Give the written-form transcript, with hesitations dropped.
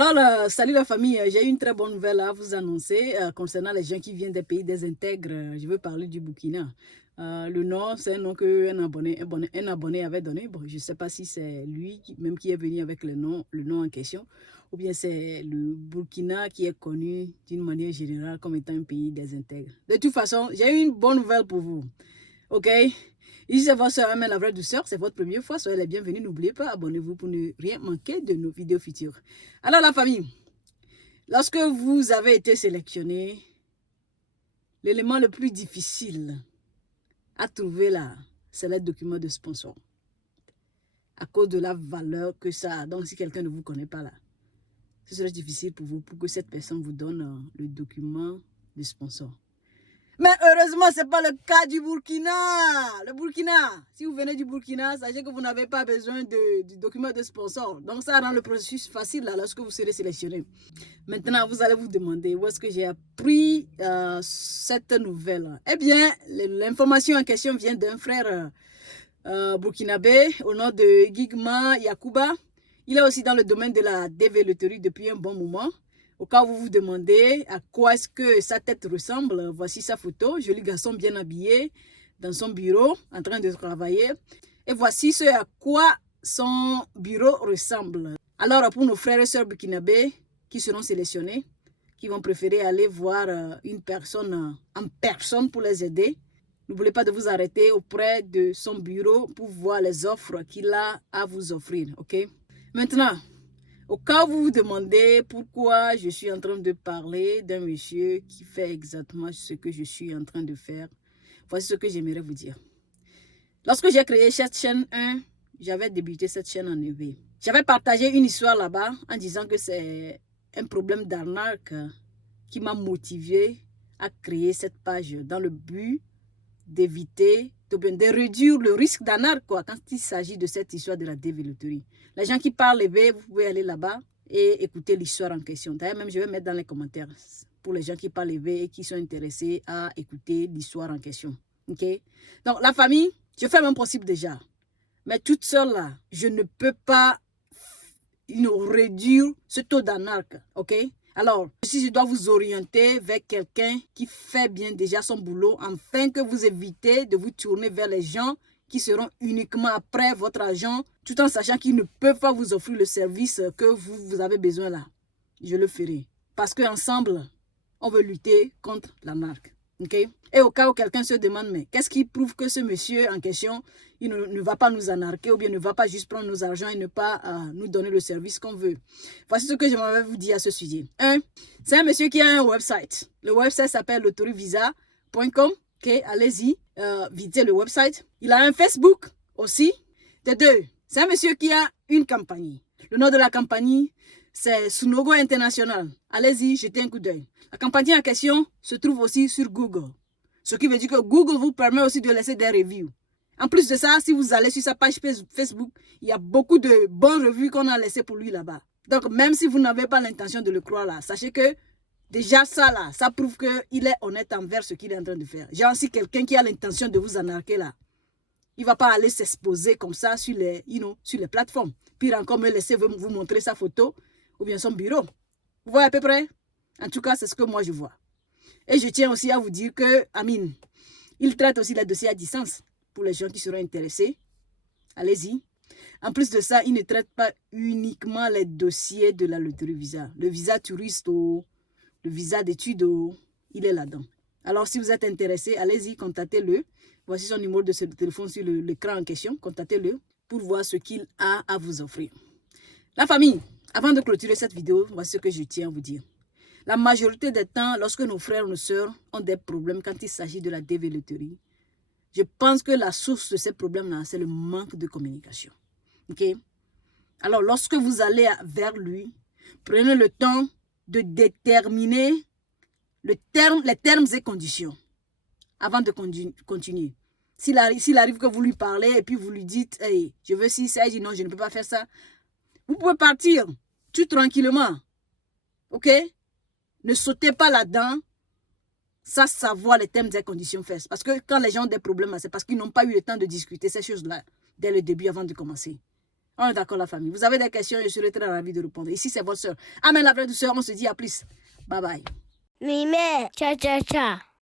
Alors, salut la famille, j'ai une très bonne nouvelle à vous annoncer concernant les gens qui viennent des pays désintègres. Je veux parler du Burkina. Le nom, c'est un nom qu'un abonné avait donné. Bon, je ne sais pas si c'est lui même qui est venu avec le nom en question, ou bien c'est le Burkina qui est connu d'une manière générale comme étant un pays désintègre. De toute façon, j'ai une bonne nouvelle pour vous. Ok? Ici, c'est votre soeur Amel, la vraie douceur. C'est votre première fois. Soyez les bienvenus. N'oubliez pas, abonnez-vous pour ne rien manquer de nos vidéos futures. Alors, la famille, lorsque vous avez été sélectionné, l'élément le plus difficile à trouver là, c'est le document de sponsor. À cause de la valeur que ça a. Donc, si quelqu'un ne vous connaît pas là, ce serait difficile pour vous, pour que cette personne vous donne le document de sponsor. Mais heureusement, ce n'est pas le cas du Burkina. Le Burkina, si vous venez du Burkina, sachez que vous n'avez pas besoin du document de sponsor. Donc, ça rend le processus facile là, lorsque vous serez sélectionné. Maintenant, vous allez vous demander où est-ce que j'ai appris cette nouvelle. Eh bien, l'information en question vient d'un frère burkinabé au nom de Gigma Yakuba. Il est aussi dans le domaine de la développerie depuis un bon moment. Au cas où vous vous demandez à quoi est-ce que sa tête ressemble, voici sa photo. Joli garçon bien habillé dans son bureau en train de travailler. Et voici ce à quoi son bureau ressemble. Alors pour nos frères et sœurs burkinabés qui seront sélectionnés, qui vont préférer aller voir une personne en personne pour les aider, n'oubliez pas de vous arrêter auprès de son bureau pour voir les offres qu'il a à vous offrir. Ok? Maintenant, au cas où vous vous demandez pourquoi je suis en train de parler d'un monsieur qui fait exactement ce que je suis en train de faire, voici ce que j'aimerais vous dire. Lorsque j'ai créé cette chaîne 1, j'avais débuté cette chaîne en EV. J'avais partagé une histoire là-bas en disant que c'est un problème d'arnaque qui m'a motivé à créer cette page dans le but d'éviter, de réduire le risque d'arnaque quand il s'agit de cette histoire de la développerie. Les gens qui parlent EV, vous pouvez aller là-bas et écouter l'histoire en question. D'ailleurs, même je vais mettre dans les commentaires pour les gens qui parlent EV et qui sont intéressés à écouter l'histoire en question. Ok? Donc, la famille, je fais mon possible déjà. Mais toute seule là, je ne peux pas réduire ce taux d'arnaque. Ok? Alors, si je dois vous orienter vers quelqu'un qui fait bien déjà son boulot, afin que vous évitez de vous tourner vers les gens qui seront uniquement après votre argent, tout en sachant qu'ils ne peuvent pas vous offrir le service que vous avez besoin là. Je le ferai. Parce qu'ensemble, on veut lutter contre la marque. Okay? Et au cas où quelqu'un se demande, mais qu'est-ce qui prouve que ce monsieur en question, il ne va pas nous anarquer ou bien ne va pas juste prendre nos argents et ne pas nous donner le service qu'on veut. Voici ce que j'aimerais vous dire à ce sujet. C'est un monsieur qui a un website. Le website s'appelle l'autorivisa.com. Okay? Allez-y, visitez le website. Il a un Facebook aussi. De deux, c'est un monsieur qui a une compagnie. Le nom de la compagnie, c'est Sunogo International. Allez-y, jetez un coup d'œil. La compagnie en question se trouve aussi sur Google. Ce qui veut dire que Google vous permet aussi de laisser des reviews. En plus de ça, si vous allez sur sa page Facebook, il y a beaucoup de bonnes revues qu'on a laissées pour lui là-bas. Donc, même si vous n'avez pas l'intention de le croire là, sachez que déjà ça là, ça prouve qu'il est honnête envers ce qu'il est en train de faire. J'ai aussi quelqu'un qui a l'intention de vous anarquer là. Il ne va pas aller s'exposer comme ça sur les, sur les plateformes. Pire encore, me laisser vous montrer sa photo ou bien son bureau. Vous voyez à peu près? En tout cas, c'est ce que moi je vois. Et je tiens aussi à vous dire que, Amine, il traite aussi les dossiers à distance pour les gens qui seront intéressés. Allez-y. En plus de ça, il ne traite pas uniquement les dossiers de la loterie visa. Le visa touriste, le visa d'études, il est là-dedans. Alors, si vous êtes intéressé, allez-y, contactez-le. Voici son numéro de téléphone sur l'écran en question. Contactez-le pour voir ce qu'il a à vous offrir. La famille, avant de clôturer cette vidéo, voici ce que je tiens à vous dire. La majorité des temps, lorsque nos frères ou nos sœurs ont des problèmes quand il s'agit de la développerie, je pense que la source de ces problèmes-là, c'est le manque de communication. Ok? Alors, lorsque vous allez vers lui, prenez le temps de déterminer les termes et conditions avant de continuer. S'il arrive que vous lui parlez et puis vous lui dites, hey, je veux ci, ça, il dit non, je ne peux pas faire ça. Vous pouvez partir tout tranquillement. Ok? Ne sautez pas là-dedans sans savoir les termes et conditions faites. Parce que quand les gens ont des problèmes, c'est parce qu'ils n'ont pas eu le temps de discuter ces choses-là dès le début avant de commencer. On est d'accord, la famille. Vous avez des questions, je serai très ravie de répondre. Ici, c'est votre soeur. Amen, la vraie douceur. On se dit à plus. Bye bye. Mime, cha cha cha.